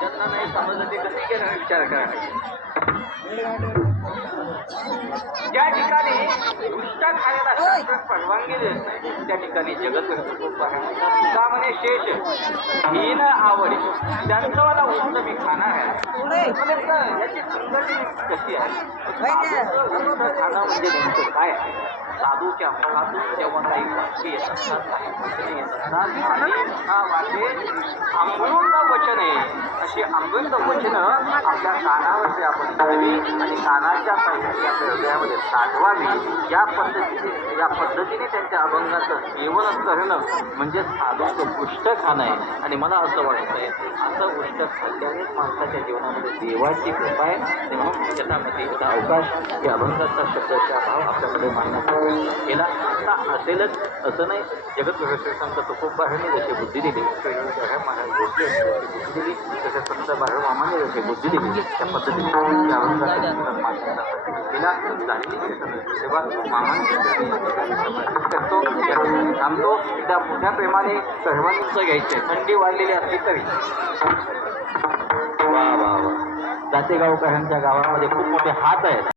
ज्यांना नाही समजलं ते कधी केलं विचार करा. ज्या ठिकाणी नुसता खाण्याला शास्त्रात परवानगी देत नाही त्या ठिकाणी जगत तुझा म्हणे शेष हीन आवडी त्यांचं मला उष्ट मी खाणार आहे. याची संगती कशी आहे? उष्ट खाणं म्हणजे नेमकं काय आहे? साधूच्या मुखातून जेव्हा काही वाक्य येत असतात, काही वचने येत असतात आणि हा वाक्य अमृत वचन आहे. अशी अमृत वचनं आपल्या कानावरती आपण घ्यावी आणि कानाच्या साहित्य आपल्या हृदयामध्ये साठवावी. या पद्धतीने त्यांच्या अभंगाचं सेवन करणं म्हणजे साधूचं उष्ट खाणं आहे. आणि मला असं वाटतंय असं उष्ट खाल्ल्यानेच माणसाच्या जीवनामध्ये देवाची कृपा आहे. म्हणून त्याच्यामध्ये एका अवकाश या अभंगाचा शब्दाचा भाव आपल्याकडे मांडण्याचा केला आता असेलच असं नाही. जगत संत तुकोबारांनी जशी बुद्धी दिली, महाराज भोसले जशी बुद्धी दिली, तसे संत बाहेर मामाने जशी बुद्धी दिली त्या पद्धतीने या अभंगाचा केला. झालेली तेव्हा मामांची समर्पित करतो, थांबतो. त्या मोठ्या प्रेमाने सर्वांच घ्यायचे. थंडी वाढलेली असली तरी वा वा वा. जातेगावकरांच्या गावामध्ये खूप मोठे हात आहेत.